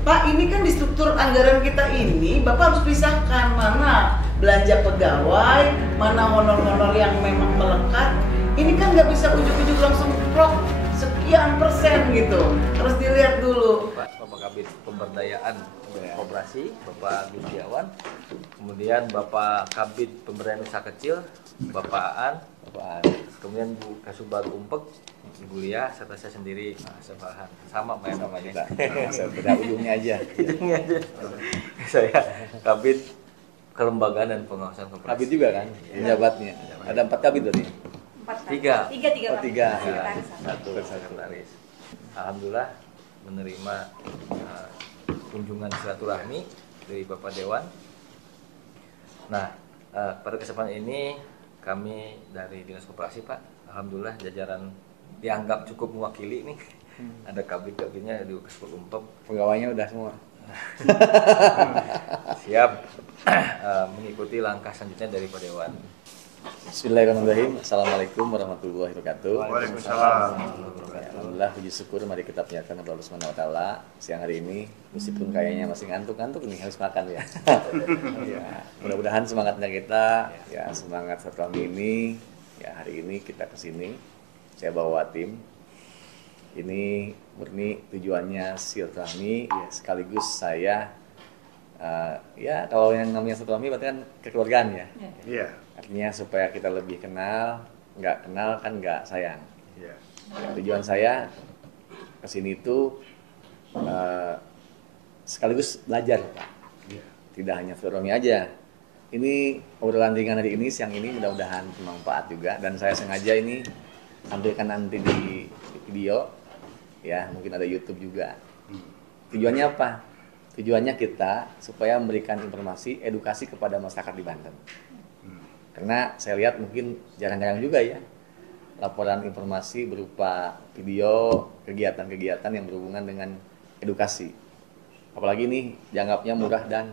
Pak, ini kan di struktur anggaran kita ini, Bapak harus pisahkan mana belanja pegawai, mana honor-honor yang memang melekat. Ini kan nggak bisa ujuk-ujuk langsung prok sekian persen gitu. Harus dilihat dulu. Bapak Kabid Pemberdayaan Koperasi, Bapak Gustiawan, kemudian Bapak Kabid Pemberdayaan Usaha Kecil, Bapak Aan, kemudian Bu Kasubag Umpek, Ibu Lia, serta saya sendiri, Mas Farhan. Sama Mbak namanya. Saya beda ujungnya aja. Ujungnya aja. Saya Kabid Kelembagaan dan Pengawasan Koperasi. Kabid juga kan, penjabatnya. Ada 4 kabid berarti? Tiga. Oh, 3. Satu sekretaris. Alhamdulillah menerima kunjungan silaturahmi dari Bapak Dewan. Nah, pada kesempatan ini kami dari Dinas Koperasi, Pak, alhamdulillah jajaran dianggap cukup mewakili nih. Ada kabit-kabitnya di Kasubag Umpek. Pegawainya udah semua. Siap mengikuti langkah selanjutnya dari Pak Dewan. Bismillahirrahmanirrahim. Assalamualaikum warahmatullahi wabarakatuh. Waalaikumsalam. Alhamdulillah, puji syukur mari kita panjatkan kepada Allah Subhanahu wa taala siang hari ini, meskipun kayaknya masih ngantuk-ngantuk nih harus makan ya. Ya, mudah-mudahan semangatnya kita ya semangat silaturahmi ini ya hari ini kita ke sini saya bawa tim. Ini murni tujuannya silaturahmi ya, sekaligus saya ya kalau yang namanya silaturahmi berarti kan kekeluargaan ya. Iya. Artinya supaya kita lebih kenal, nggak kenal kan nggak sayang. Iya. Ya, tujuan saya kesini itu sekaligus belajar, Pak. Iya. Tidak hanya silaturahmi aja. Ini obrolan ringan hari ini, siang ini mudah-mudahan bermanfaat juga. Dan saya sengaja ini tampilkan nanti di video, ya mungkin ada YouTube juga. Tujuannya apa? Tujuannya kita supaya memberikan informasi, edukasi kepada masyarakat di Banten. Karena saya lihat mungkin jarang-jarang juga ya laporan informasi berupa video kegiatan-kegiatan yang berhubungan dengan edukasi. Apalagi ini dianggapnya murah dan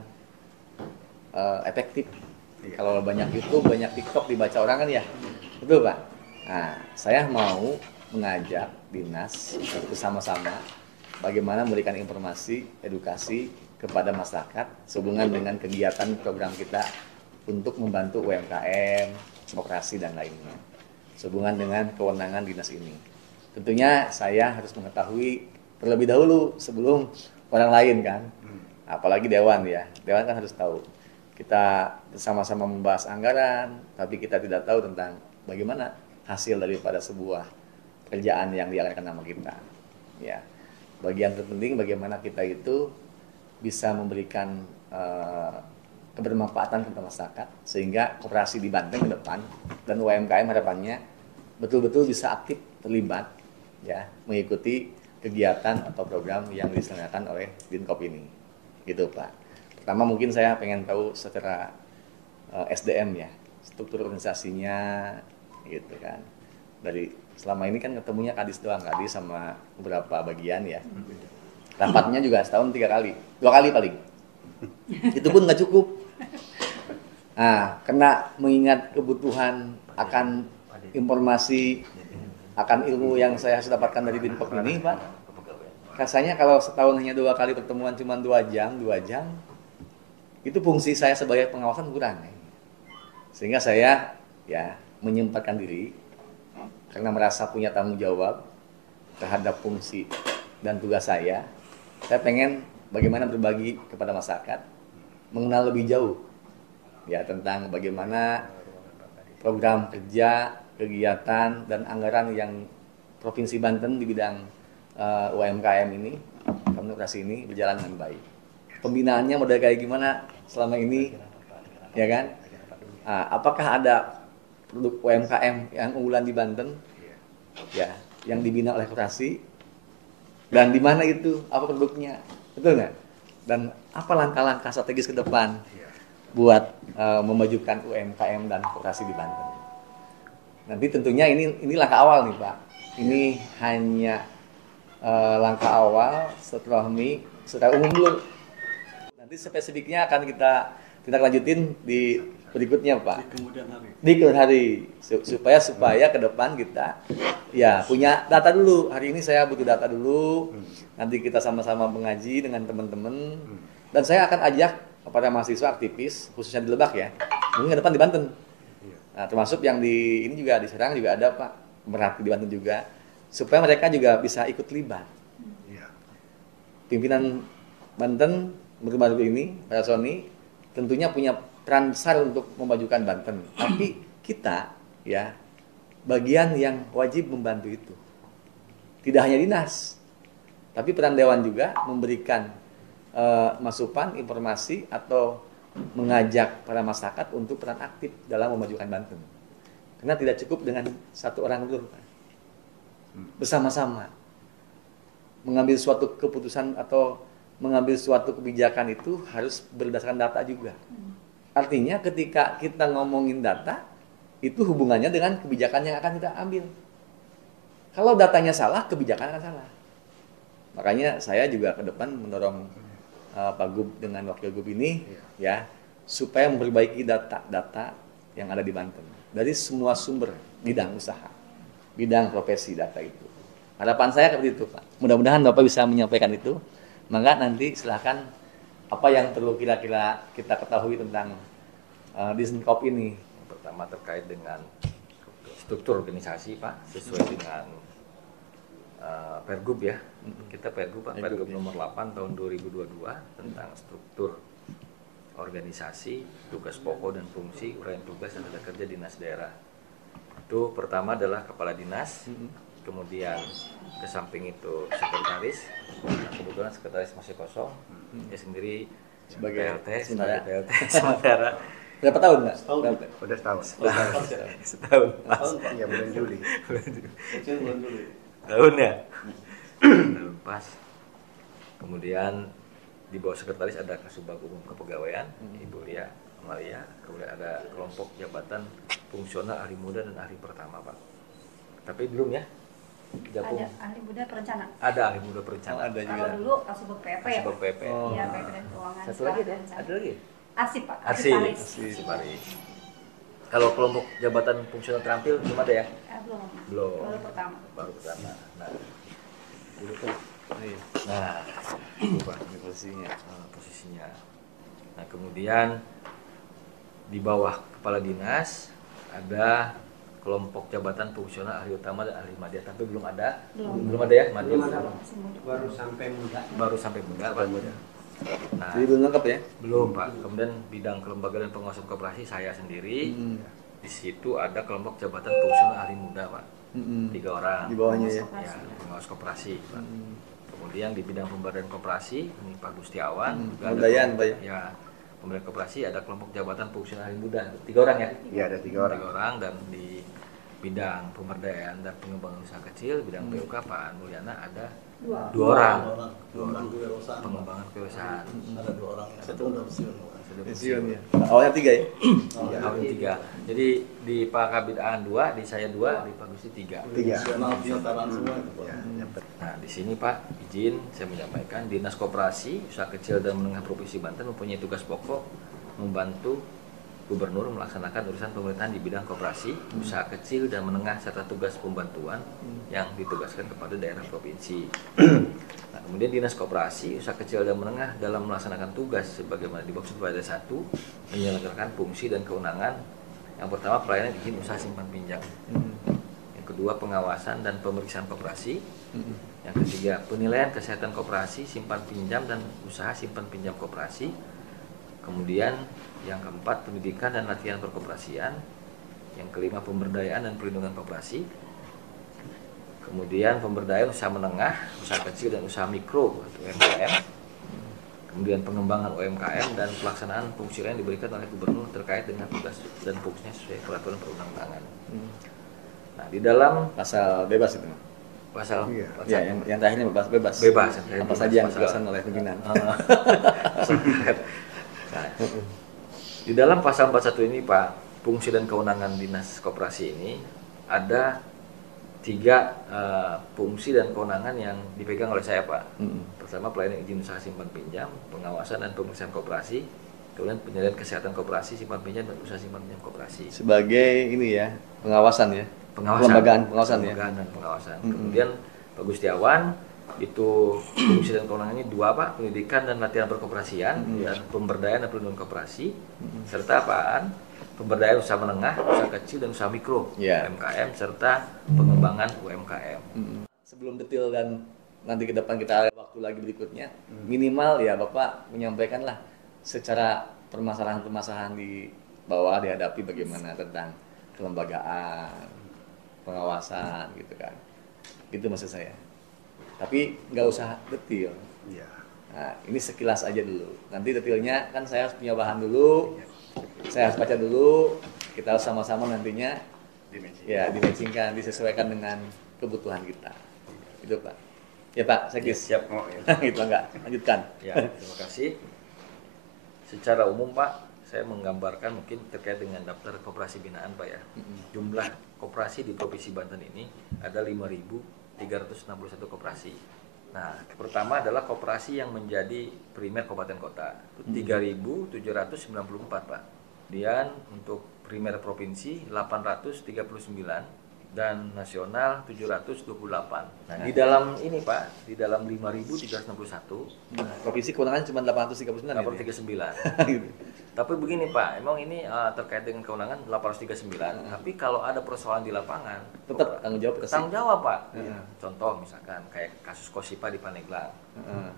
efektif. Kalau banyak YouTube, banyak TikTok dibaca orang kan ya, betul Pak. Nah, saya mau mengajak dinas bersama-sama bagaimana memberikan informasi, edukasi kepada masyarakat sehubungan dengan kegiatan program kita untuk membantu UMKM, koperasi dan lainnya, sehubungan dengan kewenangan dinas ini. Tentunya saya harus mengetahui terlebih dahulu sebelum orang lain kan, apalagi Dewan ya. Dewan kan harus tahu. Kita bersama-sama membahas anggaran, tapi kita tidak tahu tentang bagaimana hasil daripada sebuah kerjaan yang dianggarkan nama kita. Ya, bagian terpenting bagaimana kita itu bisa memberikan kebermanfaatan kepada masyarakat sehingga koperasi di Banten ke depan dan UMKM harapannya betul-betul bisa aktif terlibat ya mengikuti kegiatan atau program yang diselenggarakan oleh Dinkop ini gitu Pak. Pertama mungkin saya pengen tahu secara SDM ya, struktur organisasinya gitu kan. Dari selama ini kan ketemunya kadis doang, kadis sama beberapa bagian ya. Rapatnya juga setahun 3 kali, 2 kali paling. Itu pun nggak cukup. Nah, karena mengingat kebutuhan akan informasi, akan ilmu yang saya sudah dapatkan dari Dinkop ini, Pak. Rasanya kalau setahun hanya 2 kali pertemuan cuma 2 jam, itu fungsi saya sebagai pengawasan kurang. Sehingga saya ya menyempatkan diri karena merasa punya tanggung jawab terhadap fungsi dan tugas saya pengen bagaimana berbagi kepada masyarakat, mengenal lebih jauh ya tentang bagaimana program kerja, kegiatan dan anggaran yang Provinsi Banten di bidang UMKM ini, komunikasi ini berjalan dengan baik. Pembinaannya model kayak gimana selama ini, ya kan? Apakah ada produk UMKM yang unggulan di Banten, ya, yang dibina oleh koperasi, dan di mana itu, apa produknya, betul nggak? Dan apa langkah-langkah strategis ke depan buat memajukan UMKM dan koperasi di Banten? Nanti tentunya ini langkah awal nih Pak. Ini hanya langkah awal setelah umum dulu. Nanti spesifiknya akan kita tindak lanjutin di berikutnya Pak. Di kemudian hari. Di kemudian hari supaya ke depan kita ya punya data dulu. Hari ini saya butuh data dulu. Nanti kita sama-sama mengaji dengan teman-teman. Dan saya akan ajak kepada mahasiswa aktivis khususnya di Lebak ya. Mungkin ke depan di Banten. Nah, termasuk yang di ini juga di Serang juga ada Pak. Merhati di Banten juga. Supaya mereka juga bisa ikut terlibat. Iya. Pimpinan Banten baru ini, Pak Sony, tentunya punya peran besar untuk memajukan Banten. Tapi kita ya bagian yang wajib membantu itu. Tidak hanya dinas, tapi peran dewan juga memberikan masukan, informasi atau mengajak para masyarakat untuk peran aktif dalam memajukan Banten. Karena tidak cukup dengan satu orang dulu, Pak. Bersama-sama mengambil suatu keputusan atau mengambil suatu kebijakan itu harus berdasarkan data juga. Artinya ketika kita ngomongin data, itu hubungannya dengan kebijakan yang akan kita ambil. Kalau datanya salah, kebijakan akan salah. Makanya saya juga ke depan mendorong Pak Gub dengan Wakil Gub ini ya supaya memperbaiki data-data yang ada di Banten dari semua sumber bidang usaha, bidang profesi data itu. Harapan saya seperti itu Pak. Mudah-mudahan Bapak bisa menyampaikan itu. Maka nanti silahkan apa yang perlu kira-kira kita ketahui tentang Disenkop ini. Yang pertama terkait dengan struktur organisasi Pak, sesuai dengan Pergub ya. Kita Pergub Pak, Pergub nomor 8 tahun 2022 tentang struktur organisasi, tugas pokok dan fungsi, uraian tugas dan tata kerja dinas daerah. Itu pertama adalah kepala dinas, kemudian ke samping itu sekretaris. Nah, kebetulan sekretaris masih kosong, dia sendiri Sebagai PLT, sebagai PLT sementara. Berapa tahun Pak? Udah setahun. Setahun. Iya bulan Juli. Tahun ya. Tahun pas. Kemudian di bawah sekretaris ada Kasubag Umum Kepegawaian, Ibu Lia Amalia. Kemudian ada kelompok jabatan fungsional ahli muda dan ahli pertama Pak. Tapi belum ya. Gabung. Ada ahli muda perencana. Ada ahli muda perencana. Ada juga. Kalau dulu Kasubag PP ya. Kasubag PP. Iya, PP dan keuangan. Satu lagi ada? Ada lagi? Arsip Pak. Arsip. Aris. Arsip. Kalau kelompok jabatan fungsional terampil belum ada ya? Belum. Belum. Baru pertama. Baru pertama. Nah, Nah, itu Pak, ini posisinya. posisinya. Nah, kemudian di bawah kepala dinas ada kelompok jabatan fungsional ahli utama dan ahli madya, tapi belum ada. Belum ada ya madya. Baru sampai muda. Baru sampai muda Pak. Nah, Jadi belum lengkap ya? belum Pak. Kemudian bidang kelembagaan dan pengawasan koperasi saya sendiri. Di situ ada kelompok jabatan fungsional ahli muda Pak. 3 orang. Di bawahnya ya. Ya, pengawas koperasi Pak. Kemudian di bidang pemberdayaan koperasi ini Pak Gustiawan. Juga ada Pemberdayaan, kelompok- Pak, ya? Ya, pemberdayaan koperasi ada kelompok jabatan fungsional ahli muda 3 orang ya. Iya ada 3 orang. 3 orang. Dan di bidang pemberdayaan dan pengembangan usaha kecil, bidang PUK Pak Mulyana ada 2 orang. Pengembangan kewirausahaan. Ada 2 orang, satu udah pensiun. Pensiun ya. Awalnya 3 ya? Tahun 3. Jadi di Pak Kabid Aan 2, di saya 2, di Pak Gusti 3. 3. Nasional penyetaraan semua itu Pak. Nah, di sini Pak, izin saya menyampaikan Dinas Koperasi Usaha Kecil dan Menengah Provinsi Banten mempunyai tugas pokok membantu Gubernur melaksanakan urusan pemerintahan di bidang koperasi, usaha kecil dan menengah serta tugas pembantuan yang ditugaskan kepada daerah provinsi. Nah, kemudian Dinas Koperasi Usaha Kecil dan Menengah dalam melaksanakan tugas sebagaimana dimaksud pada 1 menyelenggarakan fungsi dan kewenangan. Yang pertama pelayanan izin usaha simpan pinjam. Yang kedua pengawasan dan pemeriksaan koperasi. Yang ketiga penilaian kesehatan koperasi, simpan pinjam dan usaha simpan pinjam koperasi. Kemudian yang keempat pendidikan dan latihan perkoperasian. Yang kelima pemberdayaan dan perlindungan koperasi. Kemudian pemberdayaan usaha menengah, usaha kecil dan usaha mikro atau UMKM. Kemudian pengembangan UMKM dan pelaksanaan fungsi lain diberikan oleh Gubernur terkait dengan tugas dan fungsinya sesuai peraturan perundang-undangan. Nah, di dalam Pasal bebas itu. pasal, Iya. pasal Ya, yang terakhirnya bebas. bebas. Apa saja yang ditugaskan oleh pimpinan. Nah, di dalam pasal 41 ini Pak, fungsi dan kewenangan Dinas Koperasi ini ada 3 fungsi dan kewenangan yang dipegang oleh saya Pak. Pertama pelayanan izin usaha simpan pinjam, pengawasan dan pemeriksaan koperasi. kemudian penyediaan kesehatan koperasi, simpan pinjam dan usaha simpan pinjam koperasi. Sebagai ini ya, pengawasan ya. Pengawasan, Pelembagaan pengawasan ya. pelembagaan dan pengawasan. Kemudian Pak Gustiawan itu fungsi dan kewenangannya dua, Pak, pendidikan dan latihan berkoperasian dan pemberdayaan dan perlindungan koperasi, serta apaan? Pemberdayaan usaha menengah, usaha kecil dan usaha mikro, UMKM, serta pengembangan UMKM. Sebelum detail dan nanti ke depan kita ada waktu lagi berikutnya, minimal ya Bapak menyampaikanlah secara permasalahan-permasalahan di bawah dihadapi bagaimana tentang kelembagaan, pengawasan gitu kan. Gitu maksud saya. Tapi nggak usah detail. Iya. Nah, ini sekilas aja dulu. Nanti detailnya kan saya harus punya bahan dulu. Saya harus baca dulu. Kita harus sama-sama nantinya dimatchingkan, disesuaikan dengan kebutuhan kita. Itu Pak. Ya Pak, saya Siap. Oh, ya. gitu enggak. Lanjutkan. Ya, terima kasih. Secara umum, Pak, saya menggambarkan mungkin terkait dengan daftar koperasi binaan, Pak ya. Jumlah koperasi di Provinsi Banten ini ada 5.361 koperasi. Nah, pertama adalah koperasi yang menjadi primer kabupaten kota, 3.794, Pak. Kemudian untuk primer provinsi 839 dan nasional 728. Nah, di dalam ini, Pak, di dalam 5.361 Provinsi kewenangan cuma 839 ya? 839. Gitu. Tapi begini, Pak, emang ini terkait dengan kewenangan 839, tapi kalau ada persoalan di lapangan Tetap tanggung jawab ke tanggung jawab, Pak. Contoh misalkan kayak kasus Kosipa di Pandeglang,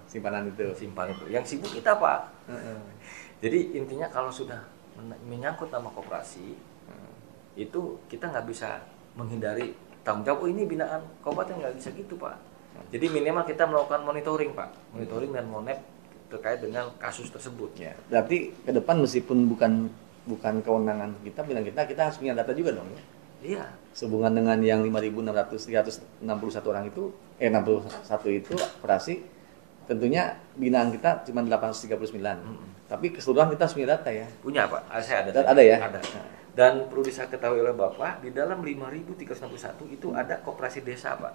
simpanan itu. simpan itu. Yang sibuk kita, Pak. Jadi intinya kalau sudah menyangkut nama koperasi, itu kita nggak bisa menghindari tanggung jawab. Oh, ini binaan kabupaten, nggak bisa gitu, Pak. Jadi minimal kita melakukan monitoring, Pak, monitoring dan monep terkait dengan kasus tersebut. Ya, berarti ke depan meskipun bukan kewenangan kita, bilang kita harus punya data juga dong ya. Iya. Sehubungan dengan yang 5.361 orang itu, 61 itu operasi, tentunya binaan kita cuma 839. Tapi keseluruhan kita harus punya data ya. Punya, Pak. Saya ada. Ada ya? Ada. Dan perlu ketahui oleh Bapak, di dalam 5.361 itu ada koperasi desa, Pak.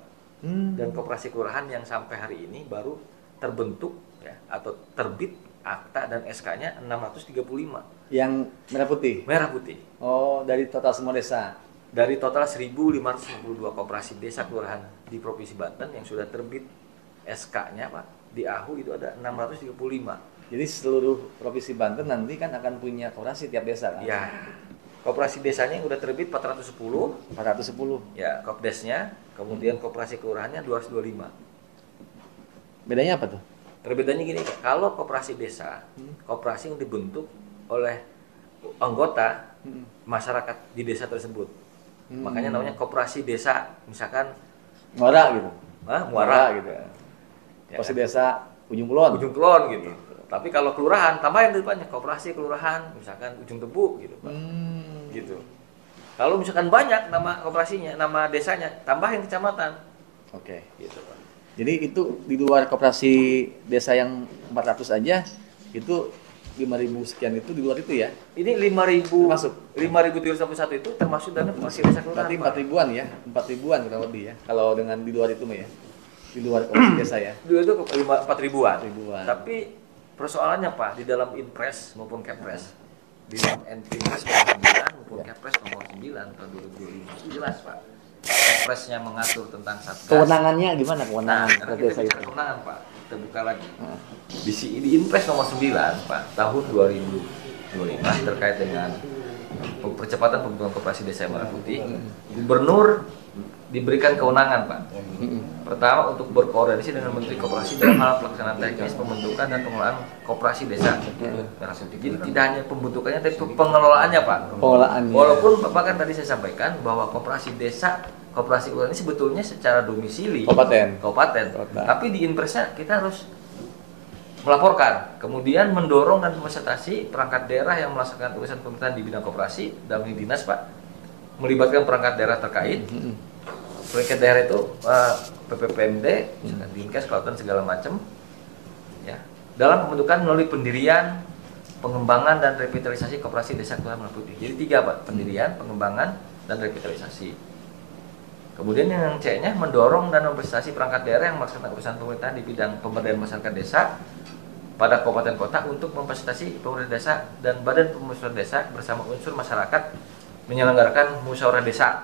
Dan koperasi kelurahan yang sampai hari ini baru terbentuk ya, atau terbit akta dan SK-nya 635. Yang merah putih? Merah putih. Oh, dari total semua desa? Dari total 1.552 koperasi desa kelurahan di Provinsi Banten yang sudah terbit SK-nya, Pak, di AHU itu ada 635. Jadi seluruh Provinsi Banten nanti kan akan punya koperasi tiap desa kan? Ya. Koperasi desanya yang udah terbit 410. 410. Ya, kopdesnya, kemudian koperasi kelurahannya 225. Bedanya apa tuh? Perbedaannya gini, Pak. Kalau koperasi desa, koperasi yang dibentuk oleh anggota masyarakat di desa tersebut. Makanya namanya koperasi desa, misalkan Muara gitu. Muara gitu. Ya, Koperasi desa Ujung Kulon. Ujung Kulon gitu. Tapi kalau kelurahan tambahin di depannya koperasi kelurahan, misalkan Ujung Tebu gitu, Pak. Gitu. Kalau misalkan banyak nama koperasinya, nama desanya, tambahin kecamatan. Oke. Gitu, Pak. Jadi itu di luar koperasi desa yang 400 aja, itu 5.000 sekian itu di luar itu ya? Ini 5.000 Masuk. 5.361 itu termasuk dana koperasi desa kelurahan. Berarti Pak. 4 ribuan ya? 4 ribuan kurang lebih ya? Kalau dengan di luar itu mah ya? Di luar koperasi desa ya? Dulu itu 4 ribuan. Tapi persoalannya, Pak, di dalam Inpres maupun Kepres, di dalam Inpres nomor 9 maupun Kepres nomor 9 tahun 2025 jelas, Pak. Kepresnya mengatur tentang satgas. Kewenangannya gimana Nah, kewenangan karena kita desa itu? bicara kewenangan, Pak, kita buka lagi. Di Inpres nomor 9, Pak, tahun 2025 terkait dengan percepatan pembentukan koperasi desa Merah Putih, Gubernur diberikan kewenangan, Pak. Pertama, untuk berkoordinasi dengan Menteri Koperasi dalam hal pelaksanaan teknis pembentukan dan pengelolaan koperasi desa Merah Putih. Jadi tidak hanya pembentukannya, tapi pengelolaannya, Pak. Pengelolaannya. Walaupun Bapak kan tadi saya sampaikan bahwa koperasi desa, koperasi kelurahan ini sebetulnya secara domisili Kabupaten. Kota. Tapi di Inpresnya kita harus melaporkan, kemudian mendorong dan memfasilitasi perangkat daerah yang melaksanakan urusan pemerintahan di bidang koperasi dalam lini dinas, Pak, melibatkan perangkat daerah terkait. Perangkat daerah itu PPPMD, Dinkes, Kelautan segala macam, ya, dalam pembentukan melalui pendirian, pengembangan dan revitalisasi koperasi desa kelurahan Merah Putih. Jadi 3, Pak, pendirian, pengembangan dan revitalisasi. Kemudian yang C-nya mendorong dan memfasilitasi perangkat daerah yang melaksanakan urusan pemerintahan di bidang pemberdayaan masyarakat desa pada kabupaten kota untuk memfasilitasi pemerintah desa dan badan pemusyawaratan desa bersama unsur masyarakat menyelenggarakan musyawarah desa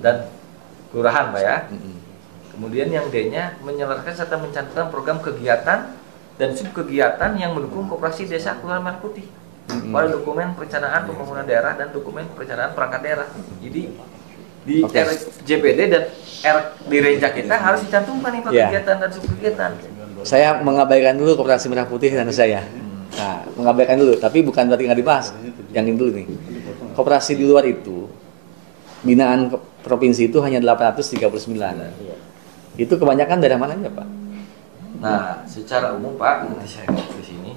dan kelurahan Pak ya. Kemudian yang D-nya menyelenggarakan serta mencantumkan program kegiatan dan subkegiatan yang mendukung koperasi desa Kelurahan Merah Putih pada dokumen perencanaan pembangunan daerah dan dokumen perencanaan perangkat daerah. Jadi di RJPD dan di Reja kita harus dicantumkan nih Pak kegiatan dan subkegiatan. Saya mengabaikan dulu koperasi Merah Putih dan saya. Nah, mengabaikan dulu, tapi bukan berarti nggak dibahas. Yang ini dulu nih. Koperasi di luar itu binaan provinsi itu hanya 839. Itu kebanyakan daerah mana ya Pak? Nah, secara umum Pak, nanti saya ngomong di sini.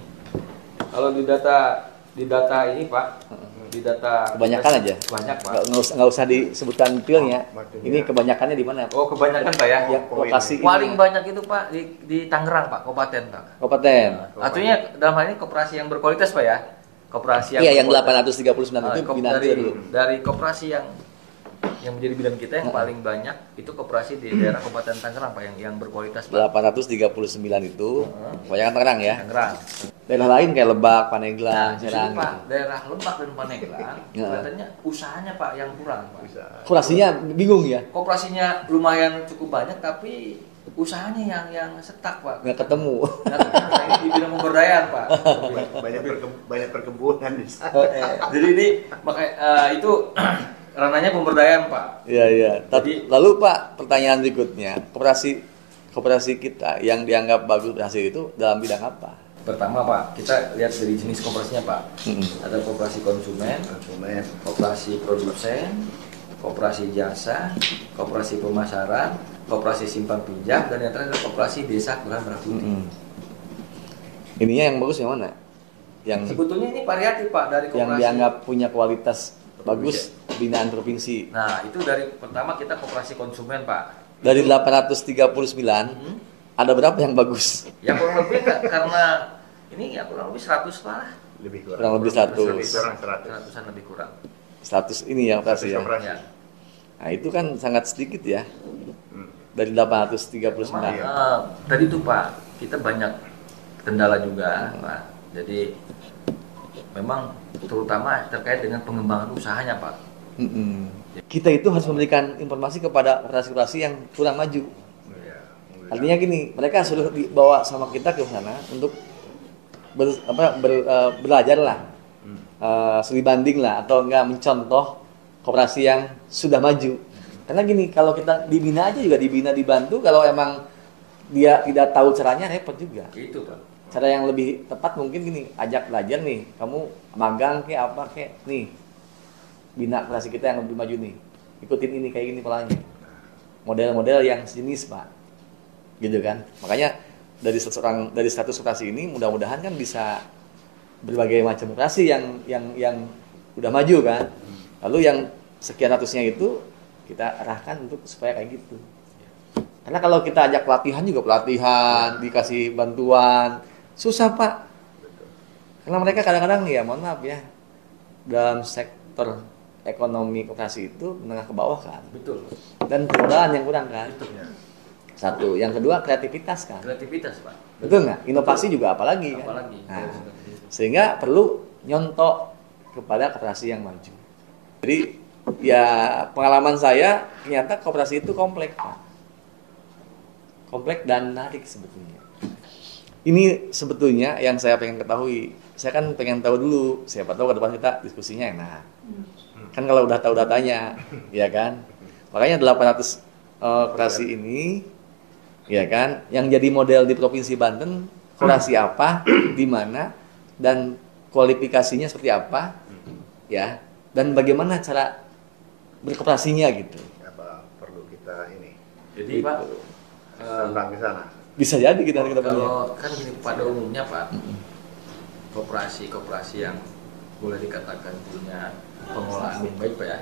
Kalau di data ini Pak, di data kebanyakan aja. Banyak Pak. Nggak usah disebutkan detailnya. Ini kebanyakannya di mana? Oh, kebanyakan Pak ya. Yang lokasi paling banyak itu Pak di Tangerang Pak, kabupaten Pak. Kabupaten. Artinya dalam hal ini koperasi yang berkualitas Pak ya. Koperasi yang iya, yang 839 itu binaan dulu. Dari koperasi yang menjadi bidang kita yang paling banyak itu koperasi di daerah Kabupaten Tangerang Pak yang berkualitas Pak. 839 itu kebanyakan Tangerang ya. Tangerang. Daerah lain kayak Lebak, Paneglang, Serang. Pak, daerah Lebak dan Paneglang kelihatannya usahanya Pak yang kurang Pak. Koperasinya bingung ya. Koperasinya lumayan cukup banyak tapi usahanya yang setak Pak. Nggak ketemu. Ini di bidang pemberdayaan Pak. Banyak perkebunan di sana. Jadi ini makanya itu ranahnya pemberdayaan Pak. Iya. Lalu Pak, pertanyaan berikutnya, koperasi kita yang dianggap bagus hasil itu dalam bidang apa? Pertama Pak, kita lihat dari jenis koperasinya Pak. Ada koperasi konsumen, koperasi produsen, koperasi jasa, koperasi pemasaran, koperasi simpan pinjam, dan yang terakhir koperasi desa Kelurahan Merah Putih. Ininya yang bagus yang mana? Yang sebetulnya ini variatif Pak dari koperasi yang dianggap punya kualitas bagus binaan provinsi. Nah, itu dari pertama kita koperasi konsumen Pak. Dari 839 ada berapa yang bagus? Ya kurang lebih karena ini ya kurang lebih 100 Pak. Kurang lebih 100. 100-an lebih kurang. 100 ini ya operasi ya. Nah, itu kan sangat sedikit ya. Dari 839. Tadi tuh Pak, kita banyak kendala juga Pak. Jadi memang terutama terkait dengan pengembangan usahanya Pak. Kita itu harus memberikan informasi kepada operasi-operasi yang kurang maju. Artinya gini, mereka sudah dibawa sama kita ke sana untuk belajar lah, studi banding lah, atau enggak mencontoh koperasi yang sudah maju. Karena gini, kalau kita dibina aja juga dibantu, kalau emang dia tidak tahu caranya repot juga. Itu Pak. Cara yang lebih tepat mungkin gini, ajak belajar nih, kamu magang kayak apa kayak nih, bina koperasi kita yang lebih maju nih, ikutin ini kayak gini polanya, model-model yang sejenis Pak. Gitu kan, makanya dari status koperasi ini mudah-mudahan kan bisa berbagai macam koperasi yang udah maju kan, lalu yang sekian ratusnya itu kita arahkan untuk supaya kayak gitu. Karena kalau kita ajak pelatihan dikasih bantuan susah Pak, karena mereka kadang-kadang ya mohon maaf ya, dalam sektor ekonomi koperasi itu menengah ke bawah kan, betul, dan permodalan yang kurang kan. Betul. Satu, yang kedua kreativitas kan. Kreativitas Pak. Betul nggak? Inovasi juga apalagi kan. Nah, sehingga perlu nyontok kepada koperasi yang maju. Jadi ya pengalaman saya ternyata koperasi itu kompleks Pak. Kompleks dan menarik sebetulnya. Ini sebetulnya yang saya pengen ketahui. Saya kan pengen tahu dulu, siapa tahu ke depan kita diskusinya enak. Kan kalau udah tahu datanya, ya kan. Makanya 800 koperasi ini, ya kan, yang jadi model di Provinsi Banten, koperasi apa, di mana, dan kualifikasinya seperti apa, ya, dan bagaimana cara berkoperasinya gitu. Apa perlu kita ini? Jadi Pak, tentang ke sana. Bisa jadi kita ke depannya. Kalau kan gini pada umumnya Pak, koperasi yang boleh dikatakan punya pengelolaan yang baik Pak ya,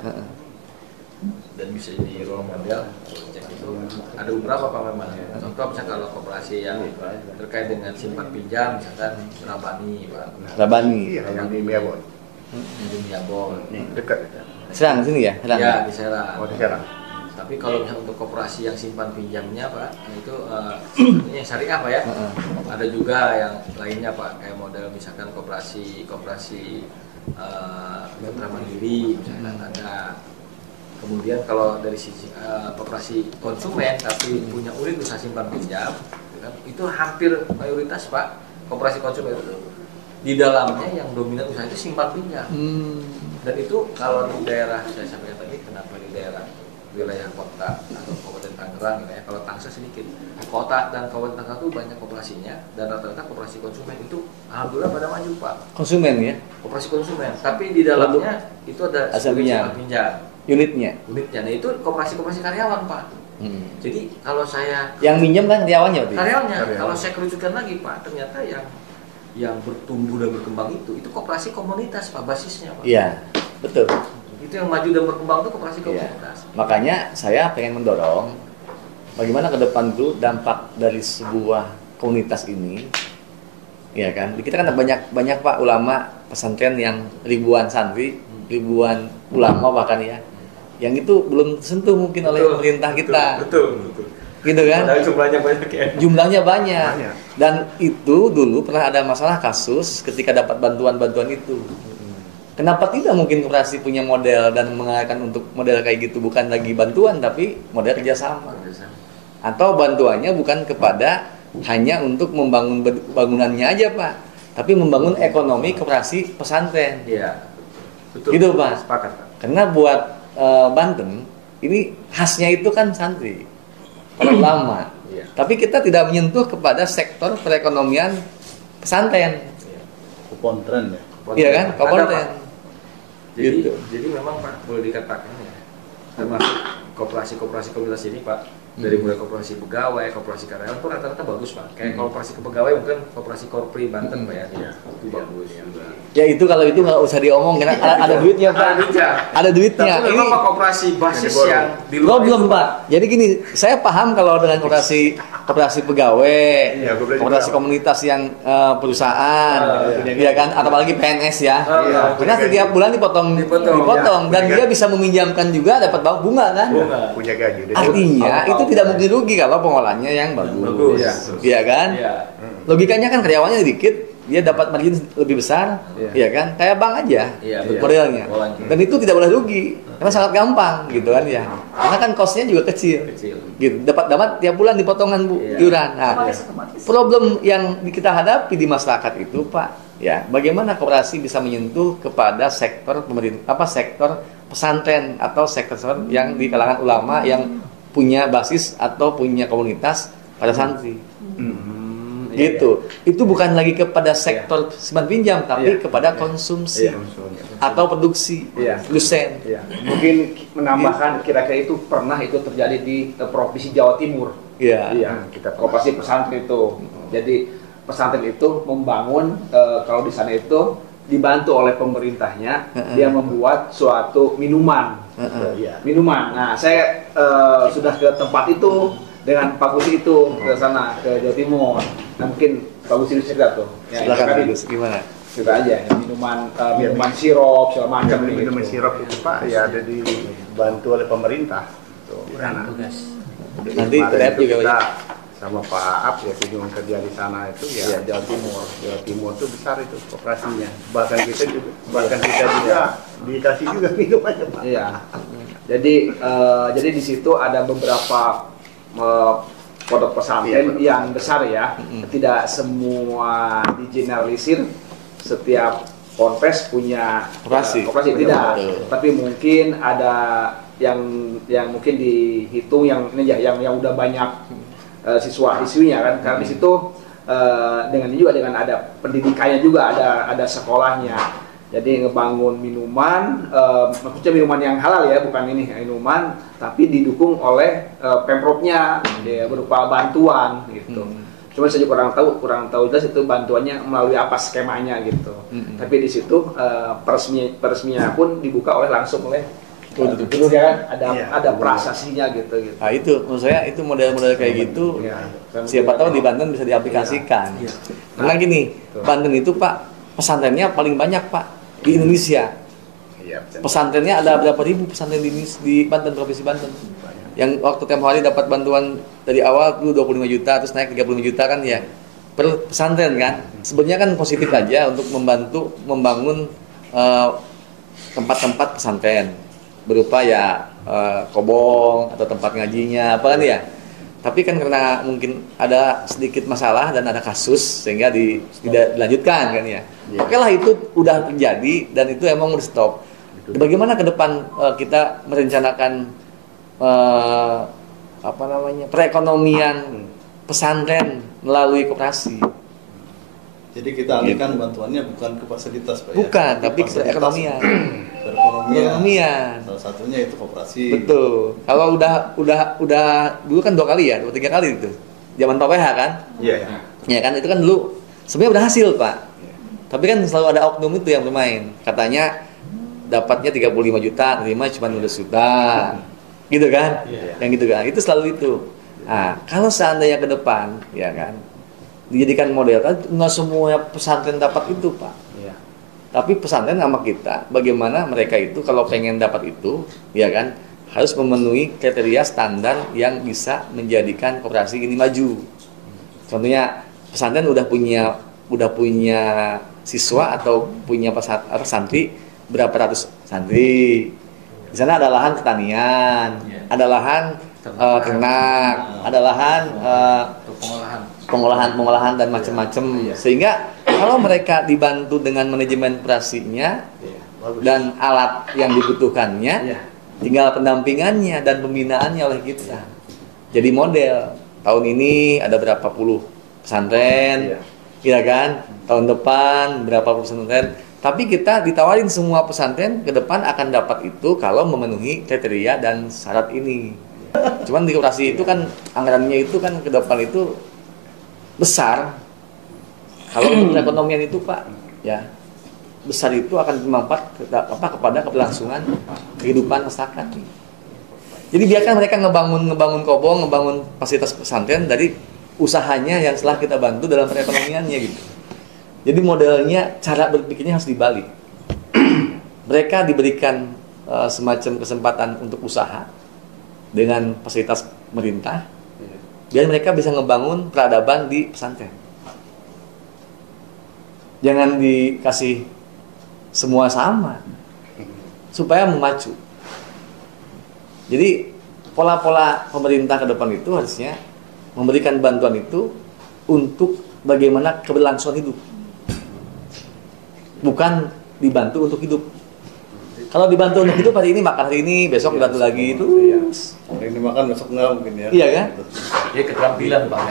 dan bisa jadi role model, cek itu ada beberapa Pak memang. Contoh misalnya kalau koperasi yang terkait dengan simpan pinjam, misalkan Rabani Pak. Rabani. Iya, yang di Miabon. Di Miabon. Dekat. Serang sini ya? Serang. Ya di Serang. Oh, di Serang. Tapi kalau misalnya untuk koperasi yang simpan pinjamnya Pak, itu sebenarnya syariah Pak ya. Ada juga yang lainnya Pak, kayak model misalkan koperasi mitra mandiri misalkan ada. Kemudian kalau dari sisi koperasi konsumen tapi punya unit usaha simpan pinjam, itu hampir mayoritas Pak koperasi konsumen itu di dalamnya yang dominan usaha itu simpan pinjam. Dan itu kalau di daerah saya sampaikan tadi, kenapa di daerah wilayah kota atau kabupaten Tangerang ya, kalau Tangsel sedikit, kota dan kabupaten Tangerang itu banyak koperasinya dan rata-rata koperasi konsumen itu alhamdulillah pada maju Pak. Konsumen ya? Koperasi konsumen, tapi di dalamnya itu ada simpan pinjam. Unitnya. Nah itu koperasi karyawan Pak. Jadi kalau saya yang minjem kan karyawannya. Karyawannya. Kalau saya kerucutkan lagi Pak, ternyata yang bertumbuh dan berkembang itu koperasi komunitas Pak, basisnya Pak. Iya, betul. Itu yang maju dan berkembang itu koperasi komunitas. Ya. Makanya saya pengen mendorong bagaimana ke depan dulu dampak dari sebuah komunitas ini. Ya kan? Kita kan banyak Pak ulama pesantren yang ribuan santri, ribuan ulama bahkan ya. Yang itu belum tersentuh mungkin oleh pemerintah kita. Betul. Gitu kan? Padahal jumlahnya banyak ya. Jumlahnya banyak. Dan itu dulu pernah ada masalah kasus ketika dapat bantuan itu. Kenapa tidak mungkin koperasi punya model dan mengarahkan untuk model kayak gitu, bukan lagi bantuan tapi model kerjasama. Atau bantuannya bukan kepada hanya untuk membangun bangunannya aja Pak, tapi membangun ekonomi koperasi pesantren. Iya. Betul. Gitu Pak. Sepakat Pak. Karena buat Banten ini khasnya itu kan santri, para ulama. Iya. Tapi kita tidak menyentuh kepada sektor perekonomian pesantren. Kopontren ya. Iya kan? Kopontren. Gitu. Jadi memang Pak boleh dikatakan ya, termasuk koperasi komunitas ini Pak, dari mulai koperasi pegawai, koperasi karyawan itu rata-rata bagus Pak. Kayak koperasi pegawai mungkin koperasi Korpri Banten Pak ya. Itu bagus juga. Ya itu kalau itu nggak usah diomong karena ada duitnya Pak. Ada duitnya. Tapi memang Pak koperasi basis yang di luar problem Pak. Jadi gini, saya paham kalau dengan koperasi pegawai, koperasi komunitas yang perusahaan, ya kan, atau apalagi PNS ya. Karena setiap bulan dipotong dan dia bisa meminjamkan juga dapat bunga kan. Punya gaji. Artinya itu tidak mungkin rugi kalau pengolahannya yang bagus. Iya kan? Logikanya kan karyawannya sedikit, dia dapat margin lebih besar, iya kan? Kayak bank aja modelnya. Dan itu tidak boleh rugi, karena sangat gampang gitu kan ya. Karena kan cost-nya juga kecil. Gitu. Dapat tiap bulan dipotongan iuran. Nah, problem yang kita hadapi di masyarakat itu Pak, ya, bagaimana koperasi bisa menyentuh kepada sektor pemerintah, sektor pesantren atau sektor yang di kalangan ulama yang punya basis atau punya komunitas pada santri. Gitu. Itu bukan lagi kepada sektor simpan pinjam tapi kepada konsumsi atau produksi lusen. Mungkin menambahkan kira-kira itu pernah itu terjadi di provinsi Jawa Timur. Kita koperasi pesantren itu. Jadi pesantren itu membangun kalau di sana itu dibantu oleh pemerintahnya, dia membuat suatu minuman. Nah, saya sudah ke tempat itu dengan Pak Gusi itu ke sana ke Jawa Timur. Nah, mungkin Pak Gusi cerita tuh. Silakan Gus, gimana? Cerita aja minuman sirup segala macam nih. Minuman sirup itu Pak ya ada dibantu oleh pemerintah. Nanti terlihat juga kita sama Pak Ab ya kunjungan kerja di sana itu ya Jawa Timur itu besar itu koperasinya. Bahkan kita juga dikasih juga minumannya Pak. Iya. Jadi di situ ada beberapa pondok pesantren yang besar ya. Tidak semua digeneralisir. Setiap ponpes punya koperasi tidak. Tapi mungkin ada yang mungkin dihitung yang udah banyak siswa-siswinya kan, karena di situ dengan ada pendidikannya juga, ada sekolahnya. Jadi ngebangun minuman, maksudnya minuman yang halal ya, bukan ini minuman, tapi didukung oleh pemprovnya, ya, berupa bantuan gitu. Cuma saya juga kurang tahu jelas itu bantuannya melalui apa skemanya gitu. Tapi di situ peresmiannya pun dibuka langsung oleh dulu ya kan, ada prasasinya gitu. Nah itu menurut saya itu model-model kayak gitu siapa tahu di Banten bisa diaplikasikan. Karena gini, Banten itu Pak pesantrennya paling banyak Pak di Indonesia. Pesantrennya ada berapa ribu pesantren di Banten, provinsi Banten. yang waktu tempo hari dapat bantuan dari awal dulu 25 juta terus naik 35 juta kan ya per pesantren kan. Sebenarnya kan positif aja untuk membantu membangun tempat-tempat pesantren berupa ya kobong atau tempat ngajinya apa kan ya. Tapi kan karena mungkin ada sedikit masalah dan ada kasus sehingga tidak dilanjutkan kan ya. Oke lah itu udah terjadi dan itu emang udah stop. Bagaimana ke depan kita merencanakan perekonomian pesantren melalui koperasi? Jadi kita alihkan bantuannya bukan ke fasilitas, Pak. Bukan, ya? tapi perekonomian. Perekonomian. Salah satunya itu koperasi. Betul. Kalau udah dulu kan 2 kali ya, 2-3 kali itu. Zaman Pak PH kan? Iya. Ya kan itu kan dulu sebenarnya berhasil, Pak. Tapi kan selalu ada oknum itu yang bermain. Katanya dapatnya 35 juta, terima cuma 12 juta. Gitu kan? Yang gitu kan. Itu selalu itu. Nah, kalau seandainya ke depan, ya kan, dijadikan model kan nggak semua pesantren dapat itu, Pak. Iya. Tapi pesantren sama kita, bagaimana mereka itu kalau pengen dapat itu, ya kan, harus memenuhi kriteria standar yang bisa menjadikan koperasi ini maju. Contohnya pesantren udah punya siswa atau punya santri berapa ratus santri. Di sana ada lahan pertanian, ada lahan ternak, ada lahan pengolahan dan macam-macam. Sehingga kalau mereka dibantu dengan manajemen operasinya dan alat yang dibutuhkannya, tinggal pendampingannya dan pembinaannya oleh kita. Jadi model tahun ini ada berapa puluh pesantren, ya kan? Tahun depan berapa puluh pesantren. Tapi kita ditawarin semua pesantren ke depan akan dapat itu kalau memenuhi kriteria dan syarat ini. Cuman di koperasi itu kan anggarannya itu kan ke depan itu besar. Kalau untuk perekonomian itu, Pak, ya besar itu akan bermanfaat kepada keberlangsungan kehidupan masyarakat. Jadi biarkan mereka ngebangun kobong, ngebangun fasilitas pesantren dari usahanya yang setelah kita bantu dalam perekonomiannya gitu. Jadi modelnya, cara berpikirnya harus dibalik. Mereka diberikan semacam kesempatan untuk usaha dengan fasilitas pemerintah, biar mereka bisa ngebangun peradaban di pesantren. Jangan dikasih semua sama, supaya memacu. Jadi pola-pola pemerintah ke depan itu harusnya memberikan bantuan itu untuk bagaimana keberlangsungan hidup, bukan dibantu untuk hidup. Kalau dibantu untuk hidup hari ini makan hari ini, besok dibantu lagi itu. Hari ini makan besok enggak mungkin ya. Iya kan? Jadi keterampilan, Pak.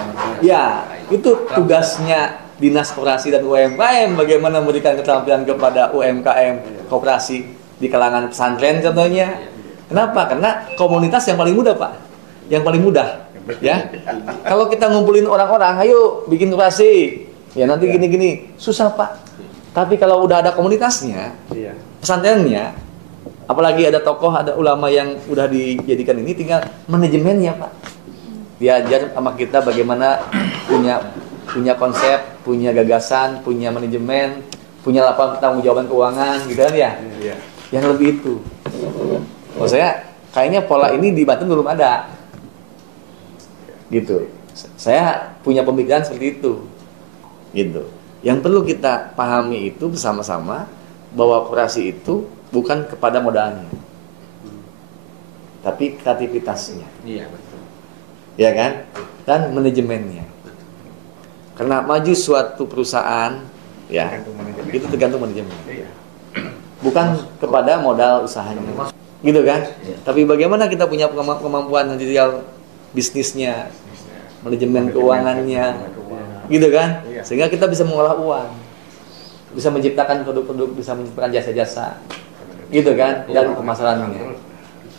Ya, itu tugasnya Dinas Koperasi dan UMKM, bagaimana memberikan keterampilan kepada UMKM koperasi di kalangan pesantren contohnya. Kenapa? Karena komunitas yang paling mudah, Pak. Yang paling mudah, ya. Kalau kita ngumpulin orang-orang, ayo bikin koperasi. Ya nanti gini-gini, susah, Pak. Tapi kalau udah ada komunitasnya, pesantrennya, apalagi ada tokoh, ada ulama yang udah dijadikan ini, tinggal manajemennya, Pak. Diajar sama kita bagaimana punya konsep, punya gagasan, punya manajemen, punya lapangan pertanggungjawaban keuangan, gitu kan ya? Yang lebih itu. Maksud saya, kayaknya pola ini di Banten belum ada. Gitu. Saya punya pemikiran seperti itu. Gitu. Yang perlu kita pahami itu bersama-sama bahwa koperasi itu bukan kepada modalnya, tapi kreativitasnya. Iya, betul. Ya kan? Dan manajemennya. Karena maju suatu perusahaan, ya, itu tergantung manajemen. Bukan kepada modal usahanya. Gitu kan? Tapi bagaimana kita punya kemampuan manajerial bisnisnya, manajemen keuangannya, gitu kan? Sehingga kita bisa mengolah uang, bisa menciptakan produk-produk, bisa menciptakan jasa-jasa, gitu kan? Dan pemasarannya,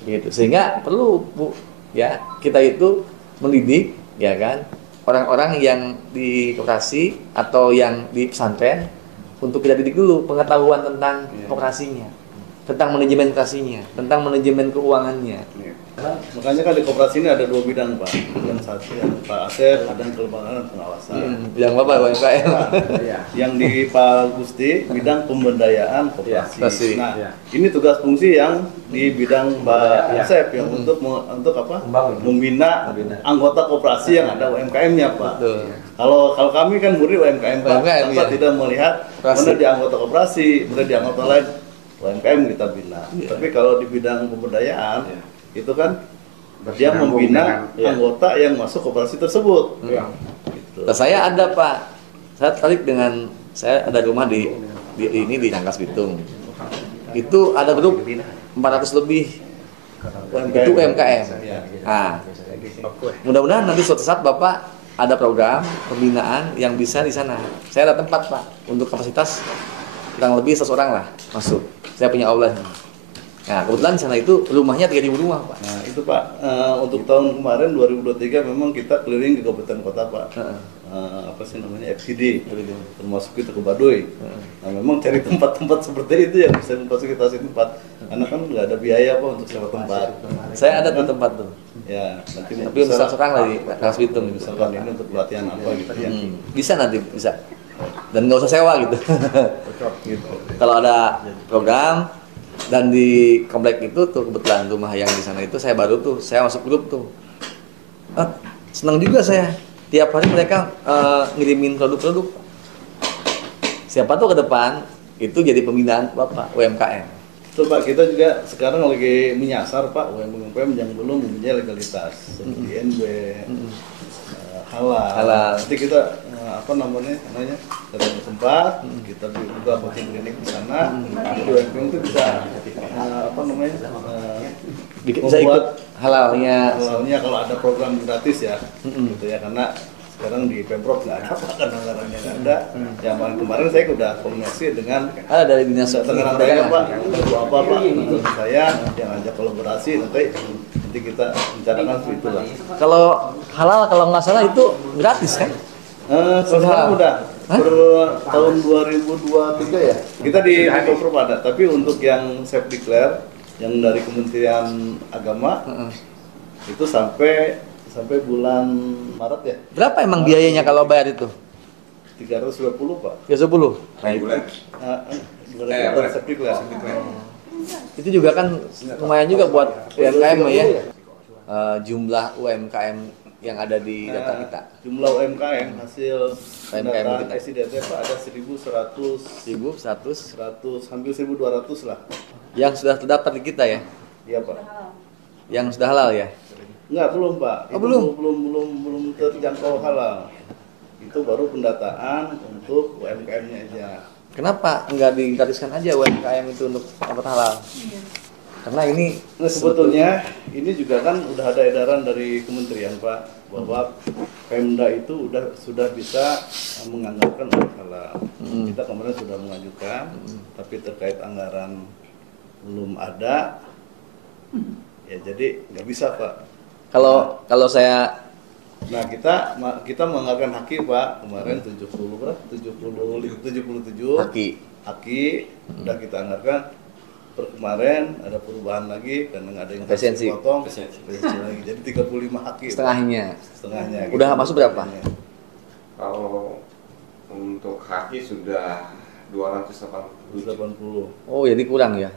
gitu. Sehingga perlu, Bu, ya, kita itu mendidik, ya kan, orang-orang yang di koperasi atau yang di pesantren untuk kita didik dulu pengetahuan tentang koperasinya. tentang manajemen kasihnya, tentang manajemen keuangannya. Makanya kan di koperasi ini ada 2 bidang Pak. Yang satu yang Pak Asep, ada yang kelembagaan dan pengawasan. Bidang Bapak UMKM. Yang di Pak Gusti bidang pemberdayaan koperasi. Iya, Nah, iya. ini tugas fungsi yang di bidang Pak Asep yang untuk apa? Membina anggota koperasi yang ada UMKM-nya Pak. Betul. Kalau kami kan murni UMKM Pak, UMKM, tanpa iya. tidak melihat Koperasi. mana di anggota koperasi, mana di anggota lain UMKM kita bina. Iya. Tapi kalau di bidang pemberdayaan itu kan dia Bersambung membina dengan- anggota yang masuk koperasi tersebut. Iya. Gitu. Nah, saya ada Pak, saya tertarik dengan, saya ada rumah di Rangkas Bitung. Itu ada grup 400 lebih, itu UMKM. Iya. Nah, mudah-mudahan nanti suatu saat Bapak ada program pembinaan yang bisa di sana. Saya ada tempat Pak untuk kapasitas kurang lebih 100 orang lah masuk. Saya punya aula. Nah, kebetulan di sana itu rumahnya 3.000 rumah Pak. Nah itu Pak, untuk tahun kemarin 2023 memang kita keliling ke kabupaten kota Pak. Apa sih namanya, FCD, termasuk kita ke Baduy. Nah memang cari tempat-tempat seperti itu yang bisa memfasilitasi tempat. Karena kan nggak ada biaya Pak untuk sewa tempat. Saya ada tuh tempat tuh. Ya nanti Tapi untuk 100 orang lah di Rangkas Bitung. misalkan ini untuk pelatihan apa gitu ya. Bisa nanti, bisa. Dan nggak usah sewa gitu. Gitu. Kalau ada program dan di komplek itu tuh kebetulan rumah yang di sana itu saya baru tuh, saya masuk grup tuh. Senang juga saya. Tiap hari mereka ngirimin produk-produk. Siapa tuh ke depan itu jadi pembinaan Bapak UMKM. Betul Pak, kita juga sekarang lagi menyasar Pak UMKM yang belum mempunyai legalitas seperti INB, halal. Nanti kita apa namanya dari tempat kita buka coaching klinik di sana. Jadi UMKM itu bisa apa namanya Bisa ikut halalnya. halalnya kalau ada program gratis ya, gitu ya karena sekarang di Pemprov nggak ada Pak, kan anggarannya nggak ada. Yang kemarin saya udah koordinasi dengan Ada dari dinas Tangerang Raya Pak, itu apa Pak, untuk saya yang ajak kolaborasi nanti kita bicarakan seperti itu lah. Kalau halal kalau nggak salah itu gratis kan? Sekarang udah per tahun 2023 ya. Kita di Pemprov ada, tapi untuk yang self declare yang dari Kementerian Agama itu sampai bulan Maret ya. Berapa emang biayanya kalau bayar itu? 320 Pak. 310. Nah, itu. Bulan self declare. Itu juga kan lumayan juga buat UMKM ya. Jumlah UMKM yang ada di data kita. Jumlah UMKM hasil UMKM data kita. SIDT Pak ada 1.100 hampir 1.200 lah. Yang sudah terdaftar di kita ya. Iya Pak. Yang sudah halal ya. Enggak, belum Pak. Oh, Itu belum terjangkau halal. Itu baru pendataan untuk UMKM-nya aja. Kenapa nggak digratiskan aja UMKM itu untuk dapat halal? Karena ini Nah, sebetulnya ini juga kan udah ada edaran dari kementerian Pak bahwa Pemda itu sudah bisa menganggarkan untuk halal. Kita kemarin sudah mengajukan, tapi terkait anggaran belum ada. Ya jadi nggak bisa Pak. kalau saya Nah kita menganggarkan haki Pak kemarin 77 haki udah kita anggarkan. Per kemarin ada perubahan lagi karena nggak ada yang Efisiensi. potong lagi jadi 35 haki setengahnya. setengahnya Udah masuk berapa? Kalau untuk kaki sudah 280. Oh jadi kurang ya?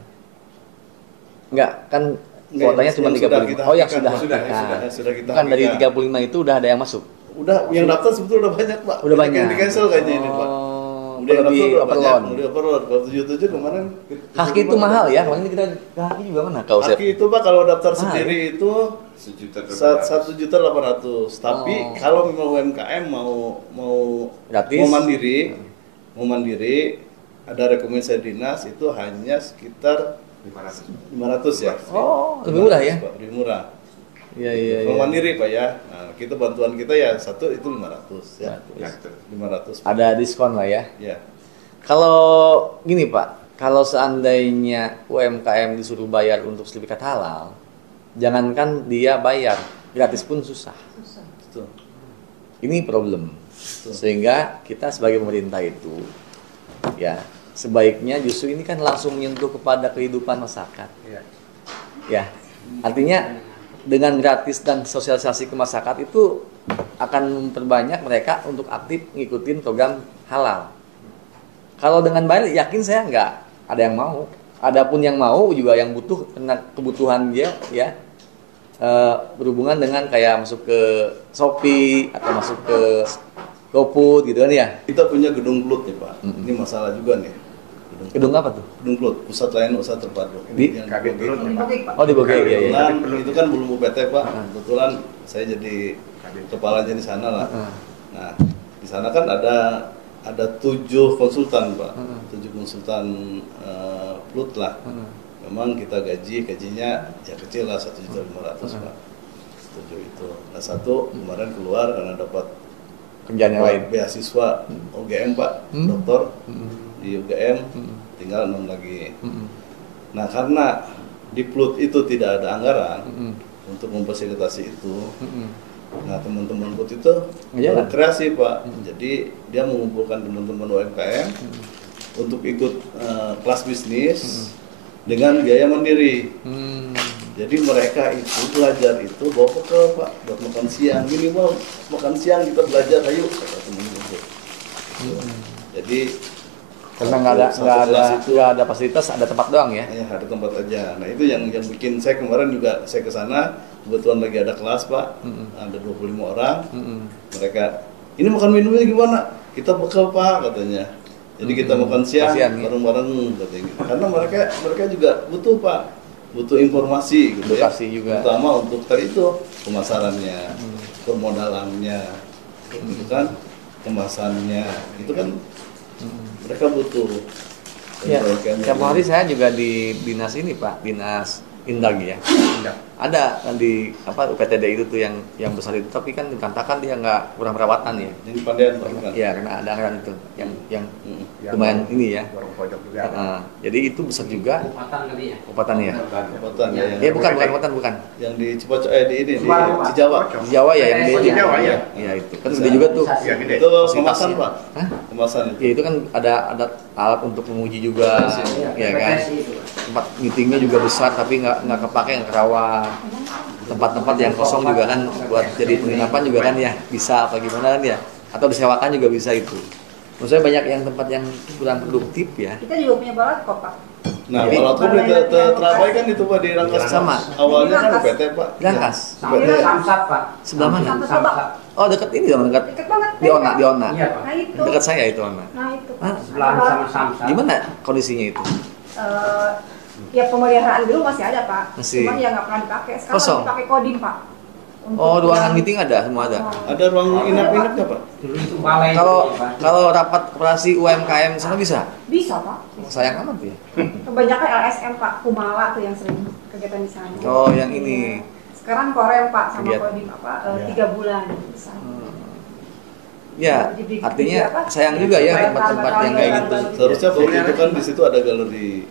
Enggak kan Enggak, kuotanya cuma yang sudah 35. kita Oh yang hakikan, sudah. sudah kita Bukan dari hakikan. 35 itu udah ada yang masuk. Udah yang daftar sebetulnya udah banyak Pak. Udah banyak. Yang di cancel kayaknya ini Pak. Oh, Udah yang lebih daftar udah overload. banyak. Udah overload. Kalau 77 kemarin. Haki itu mahal ya. Kemarin kita ke Haki juga mana kau Sep? Haki itu Pak kalau daftar Mahal. sendiri itu $1.800.000. 1.800.000. Tapi kalau memang UMKM mau Gratis. mau mandiri ada rekomendasi dinas itu hanya sekitar 500 ya. Oh, lebih murah ya? 500, Pak, lebih murah. Iya iya Kalau iya. mandiri Pak ya. Nah, kita bantuan kita ya satu itu 500 ya. 500. Ada diskon lah ya. Ya. Kalau gini Pak, kalau seandainya UMKM disuruh bayar untuk sertifikat halal, jangankan dia bayar, gratis pun susah. Betul. Ini problem. Sehingga kita sebagai pemerintah itu ya sebaiknya justru ini kan langsung menyentuh kepada kehidupan masyarakat. Ya, artinya dengan gratis dan sosialisasi ke masyarakat itu akan memperbanyak mereka untuk aktif ngikutin program halal. Kalau dengan bayar, yakin saya nggak ada yang mau. Adapun yang mau juga yang butuh karena kebutuhan dia, ya berhubungan dengan kayak masuk ke Shopee atau masuk ke GoFood gitu kan ya. Kita punya gedung Plut nih Pak. Ini masalah juga nih. Gedung apa tuh? Gedung Plut, pusat layanan usaha terpadu. Di yang Kaget dulu nih, Pak. Oh, di Bogor ya. Kebetulan itu kan belum PT Pak. Kebetulan saya jadi kepalanya di sana lah. Nah, di sana kan ada 7 konsultan Pak. 7 konsultan Plut lah. Memang kita gajinya ya kecil lah 1.500.000 Pak. 7 itu. Nah, satu kemarin keluar karena dapat Kerjaan yang lain. beasiswa UGM Pak, dokter di UGM, tinggal 6 lagi. Nah, karena di Plut itu tidak ada anggaran untuk memfasilitasi itu, nah teman-teman Plut itu berkreasi Pak. Jadi dia mengumpulkan teman-teman UMKM untuk ikut kelas bisnis dengan biaya mandiri. Jadi mereka itu belajar itu bawa bekal Pak buat makan siang, minimal makan siang kita belajar, ayo kata teman-teman itu. Jadi Karena nggak ada fasilitas, ada tempat doang ya. ya ada tempat aja. Nah itu yang bikin saya kemarin juga saya ke sana, kebetulan lagi ada kelas Pak, ada 25 orang. Mereka ini makan minumnya gimana? Kita bekal Pak katanya. Jadi kita makan siang bareng-bareng katanya. Karena mereka juga butuh Pak, butuh informasi gitu Edukasi ya. juga. Terutama untuk tadi itu pemasarannya, permodalannya, itu kan kemasannya, itu kan mereka butuh. Ya, tiap hari saya juga di dinas ini Pak, dinas Indag ya. Ada kan di UPTD itu tuh yang besar itu, tapi kan dikatakan dia nggak kurang perawatan ya. Ini pandaian Pak kan? Iya, karena ada anggaran itu yang lumayan ini ya. Warung pojok juga. Jadi itu besar juga. Kabupaten ya. Kabupaten ya. Ya bukan. Yang di Cipocok di ini di Cijawa. Di Jawa ya yang di Jawa ya. Iya itu. Kan gede juga tuh. Iya, gede. Itu kemasan Pak. Hah? Kemasan itu. Ya itu kan ada alat untuk menguji juga, ya kan. Tempat meetingnya juga besar tapi nggak kepake, nggak kerawat. Tempat-tempat yang kosong juga kan buat jadi penginapan juga kan ya bisa apa gimana kan ya, atau disewakan juga bisa itu. Maksudnya banyak yang tempat yang kurang produktif ya. Kita juga punya balat kok Pak. Nah, Jadi, kalau itu terabaikan itu Pak di Rangkas Sama. Awalnya kan PT Pak. Rangkas. Samsat Pak. Sebelah mana? Samsat. Oh dekat ini dong, dekat Deket banget. di Ona. Iya Pak. Nah itu. Dekat saya itu Ona. Nah itu. Hah? Sebelahan sama Samsat. Gimana kondisinya itu? Ya pemeliharaan dulu masih ada Pak. Masih. Cuman ya nggak pernah dipakai. Sekarang Kosong. masih dipakai kodim Pak. Oh, ruangan meeting ada, semua ada. Ada ruang inap-inapnya Pak. Dulu itu balai Kalau itu, Pak. kalau rapat koperasi UMKM sana bisa? Bisa Pak. Sayang amat ya. Kebanyakan LSM Pak, Kumala tuh yang sering kegiatan di sana. Oh, yang ini. Sekarang Korem Pak sama Kegiatan. kodim 3 bulan bisa. Ya, artinya sayang juga ya tempat-tempat yang kayak gitu. Seharusnya waktu itu kan di situ ada galeri.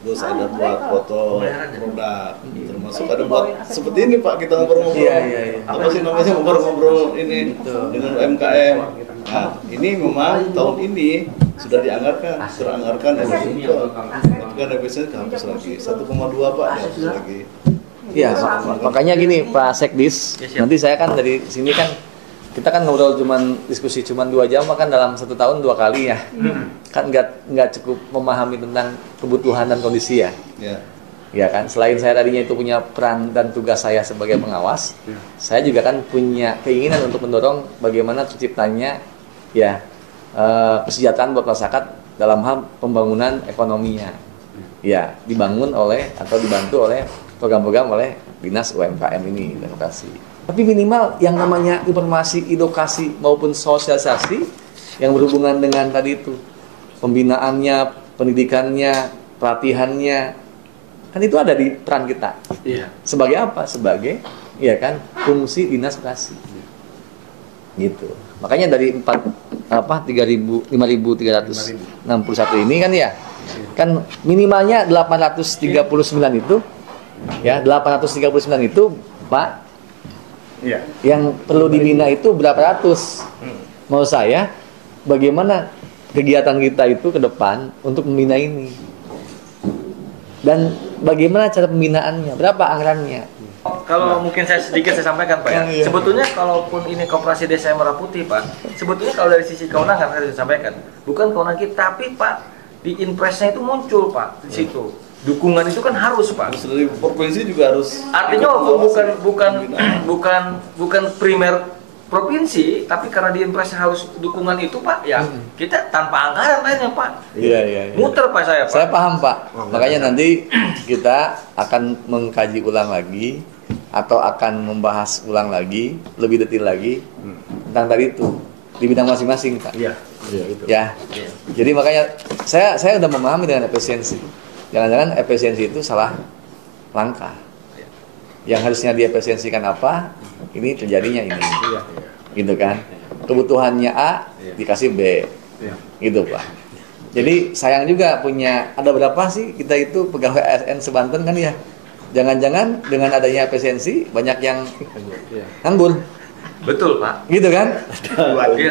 Terus ada buat foto produk, termasuk ada buat seperti ini Pak, kita ngobrol-ngobrol. Iya. Apa sih namanya ngobrol-ngobrol ini dengan UMKM. Nah, ini memang tahun ini sudah teranggarkan oleh Sumber. Tapi kan biasanya dihapus lagi 1,2 Pak dihapus lagi. Iya, makanya gini Pak Sekdis, nanti saya kan dari sini kan kita kan ngobrol diskusi 2 jam, kan dalam 1 tahun 2 kali ya. Kan nggak cukup memahami tentang kebutuhan dan kondisi ya. Ya kan, selain saya tadinya itu punya peran dan tugas saya sebagai pengawas, saya juga kan punya keinginan untuk mendorong bagaimana terciptanya ya kesejahteraan buat masyarakat dalam hal pembangunan ekonominya. Ya, dibangun oleh atau dibantu oleh program-program oleh Dinas UMKM ini dan operasi. Tapi minimal yang namanya informasi, edukasi maupun sosialisasi yang berhubungan dengan tadi itu pembinaannya, pendidikannya, pelatihannya, kan itu ada di peran kita. Iya. Sebagai apa? Sebagai ya kan fungsi dinas operasi. Gitu. Makanya dari 5.361 ini kan ya. Kan minimalnya 839 itu ya, 839 itu Pak. Iya. Yang perlu dibina itu berapa ratus? Mau saya bagaimana kegiatan kita itu ke depan untuk membina ini. Dan bagaimana cara pembinaannya, berapa anggarannya? Kalau mungkin saya sedikit saya sampaikan Pak ya. Iya. Sebetulnya kalaupun ini Koperasi Desa Merah Putih Pak, sebetulnya kalau dari sisi kewenangan saya sampaikan, bukan kewenangan kita, tapi Pak di impresnya itu muncul Pak di situ. Dukungan itu kan harus Pak. Terus dari provinsi juga harus. Artinya bukan primer provinsi, tapi karena di impresnya harus dukungan itu Pak, ya kita tanpa anggaran lainnya Pak. Iya. Muter Pak saya Pak. Saya paham Pak. Makanya nanti kita akan mengkaji ulang lagi atau akan membahas ulang lagi lebih detail lagi tentang tadi itu di bidang masing-masing Pak. Iya, itu. Ya. Jadi makanya saya udah memahami dengan efisiensi. Jangan-jangan efisiensi itu salah langkah. Yang harusnya diefisiensikan apa? Ini terjadinya ini. Gitu kan. Kebutuhannya A dikasih B. Gitu Pak. Jadi sayang juga punya, ada berapa sih kita itu pegawai ASN sebanten kan ya? Jangan-jangan dengan adanya efisiensi banyak yang nganggur. Betul Pak. Gitu kan?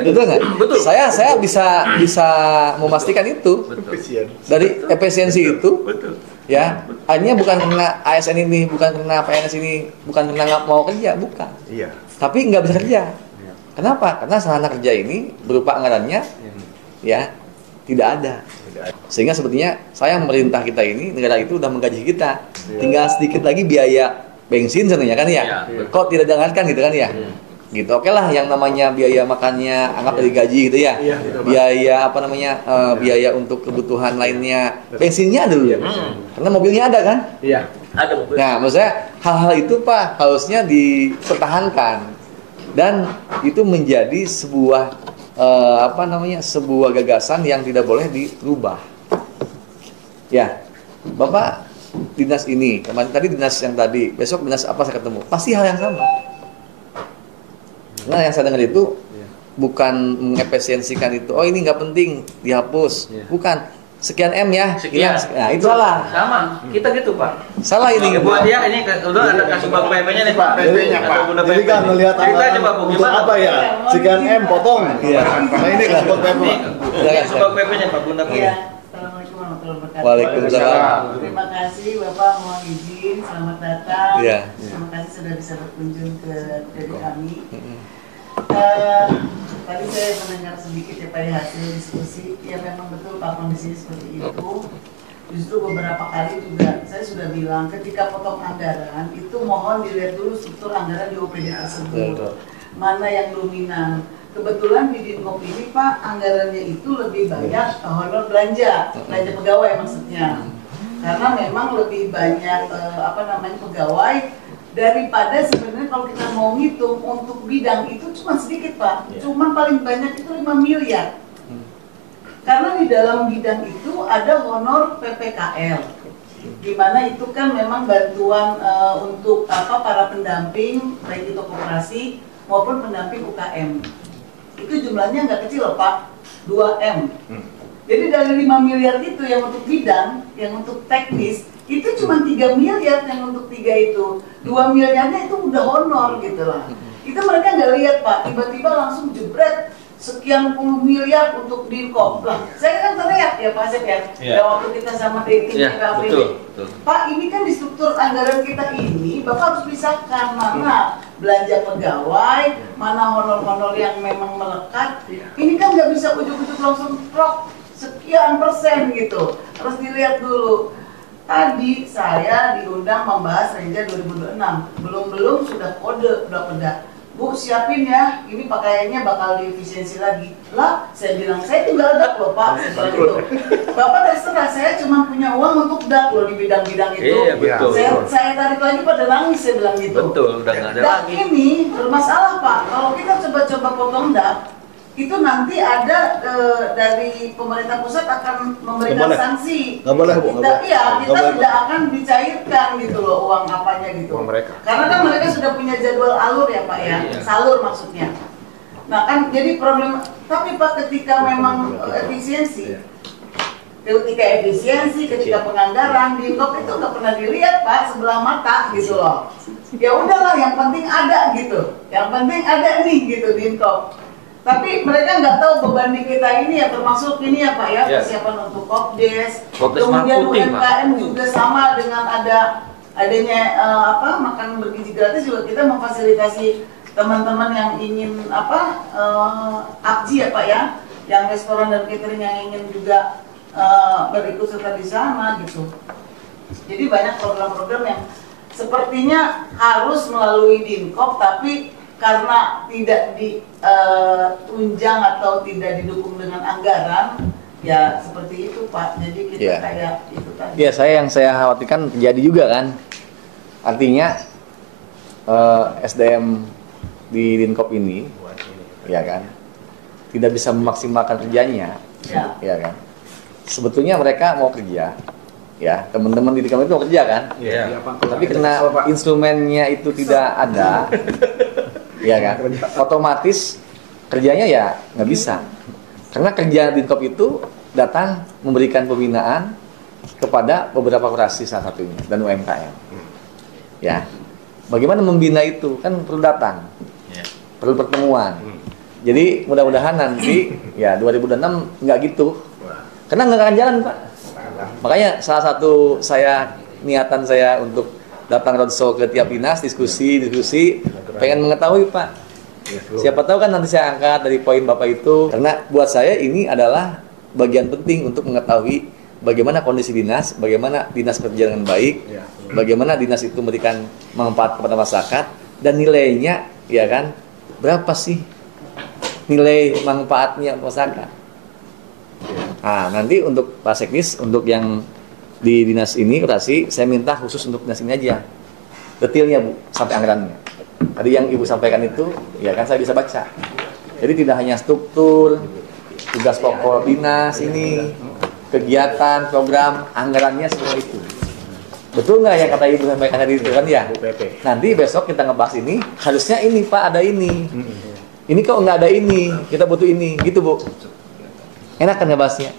Betul nggak? Betul. Saya bisa memastikan itu. Betul. Dari efisiensi itu. Betul. Ya, hanya bukan karena ASN ini, bukan karena PNS ini, bukan karena nggak mau kerja, bukan. Iya. Tapi nggak bisa kerja. Kenapa? Karena sarana kerja ini berupa anggarannya, ya tidak ada. Sehingga sebetulnya saya pemerintah kita ini, negara itu udah menggaji kita. Tinggal sedikit lagi biaya bensin sebenarnya kan ya. Kok tidak dianggarkan gitu kan ya? Gitu. Oke lah, yang namanya biaya makannya anggap dari gaji gitu ya. Biaya apa namanya? Biaya untuk kebutuhan lainnya. Bensinnya ada dulu. Karena mobilnya ada kan? Iya. Ada mobil. Nah, maksud saya hal-hal itu Pak harusnya dipertahankan dan itu menjadi sebuah sebuah gagasan yang tidak boleh dirubah. Ya, Bapak dinas ini, kemarin tadi dinas yang tadi, besok dinas apa saya ketemu, pasti hal yang sama. Nah, yang saya dengar itu bukan mengefisiensikan itu. Oh, ini nggak penting, dihapus. Bukan. Sekian M ya. Sekian. Nah, itu salah. Sama. Kita gitu Pak. Salah ini. Buat dia ini udah ada Kasubag PP-nya nih Pak. PP-nya, Pak. Jadi kan melihat Cerita aja Pak, Bu, untuk gimana? apa ya? Sekian M potong. Iya. Nah ini kan buat PP. Kasubag PP-nya Pak Bunda Pak. Iya. Assalamualaikum warahmatullahi wabarakatuh. Waalaikumsalam. Terima kasih Bapak, mohon izin, selamat datang. Iya. Terima kasih sudah bisa berkunjung ke kami. Tadi saya mendengar sedikit ya Pak hasil diskusi. Ya memang betul Pak kondisinya seperti itu. Justru beberapa kali juga saya sudah bilang ketika potong anggaran itu mohon dilihat dulu struktur anggaran di OPD tersebut. Mana yang dominan. Kebetulan di Dinkop ini Pak anggarannya itu lebih banyak honor belanja pegawai maksudnya. Karena memang lebih banyak pegawai daripada sebenarnya kalau kita mau ngitung untuk bidang itu cuma sedikit Pak. Cuma paling banyak itu 5 miliar. Karena di dalam bidang itu ada honor PPKL. Di mana itu kan memang bantuan untuk para pendamping baik itu koperasi maupun pendamping UKM. Itu jumlahnya nggak kecil loh Pak, 2M. Jadi dari 5 miliar itu yang untuk bidang, yang untuk teknis, itu cuma 3 miliar yang untuk 3 itu. 2 miliarnya itu udah honor gitu lah. Itu mereka nggak lihat Pak, tiba-tiba langsung jebret sekian puluh miliar untuk Dinkop. Lah, saya kan teriak ya Pak Asep ya, waktu kita sama tim PAPD. Pak, ini kan di struktur anggaran kita ini, Bapak harus pisahkan mana belanja pegawai, mana honor-honor yang memang melekat. Ini kan nggak bisa ujuk-ujuk langsung prok sekian persen gitu. Harus dilihat dulu. Tadi saya diundang membahas Renja 2026. Belum sudah kode, udah peda. Bu, siapin ya, ini pakaiannya bakal diefisiensi lagi. Lah, saya bilang, saya tinggal dak loh Pak, saya bilang gitu. Bapak terserah, saya cuma punya uang untuk dak loh di bidang-bidang itu. Iya, betul. Saya tarik lagi pada nangis, saya bilang gitu. Betul, udah nggak ada dak lagi. ini bermasalah Pak, kalau kita coba-coba potong dak, itu nanti ada dari pemerintah pusat akan memberikan sanksi. Nggak boleh, Bu. Kita tidak akan dicairkan gitu loh uang apanya gitu. Uang mereka. Karena kan mereka sudah punya jadwal alur ya Pak ya, salur maksudnya. Nah kan jadi problem. Tapi Pak ketika memang efisiensi, ketika penganggaran Dinkop itu nggak pernah dilihat Pak sebelah mata gitu loh. Ya udahlah, yang penting ada gitu. Yang penting ada nih gitu Dinkop. Tapi mereka nggak tahu beban di kita ini ya, termasuk ini ya Pak ya, Yes. persiapan untuk Kopdes. Kopdes Kemudian marketing, Pak. UMKM juga sama dengan adanya makan bergizi gratis juga kita memfasilitasi teman-teman yang ingin APJI ya Pak ya, yang restoran dan catering yang ingin juga berikut serta di sana gitu. Jadi banyak program-program yang sepertinya harus melalui Dinkop, tapi karena tidak ditunjang atau tidak didukung dengan anggaran, ya seperti itu Pak. Jadi kita kayak itu tadi. Iya, yang saya khawatirkan terjadi juga kan. Artinya SDM di Dinkop ini, ya kan, tidak bisa memaksimalkan kerjanya, ya kan. Sebetulnya mereka mau kerja, ya teman-teman di Dinkop itu mau kerja kan. Tapi karena instrumennya itu tidak ada. Ya kan, otomatis kerjanya ya nggak bisa, karena kerja Dinkop itu datang memberikan pembinaan kepada beberapa koperasi salah satunya dan UMKM. Ya, bagaimana membina itu kan perlu datang, perlu pertemuan. Jadi mudah-mudahan nanti ya 2026 nggak gitu, karena nggak akan jalan Pak. Makanya salah satu niatan saya untuk datang roadshow ke tiap dinas, diskusi, pengen mengetahui Pak. Siapa tahu kan nanti saya angkat dari poin Bapak itu, karena buat saya ini adalah bagian penting untuk mengetahui bagaimana kondisi dinas, bagaimana dinas berjalan dengan baik, bagaimana dinas itu memberikan manfaat kepada masyarakat, dan nilainya, ya kan, berapa sih nilai manfaatnya masyarakat. Nah, nanti untuk Pak Seknis, untuk yang di dinas ini operasi, saya minta khusus untuk dinas ini aja detailnya Bu, sampai anggarannya. Tadi yang Ibu sampaikan itu, ya kan saya bisa baca. Jadi tidak hanya struktur, tugas pokok dinas ini, kegiatan, program, anggarannya semua itu. Betul nggak yang kata Ibu sampaikan tadi itu kan ya? Nanti besok kita ngebahas ini, harusnya ini Pak ada ini. Ini kok nggak ada ini, kita butuh ini, gitu Bu. Enak kan ngebahasnya?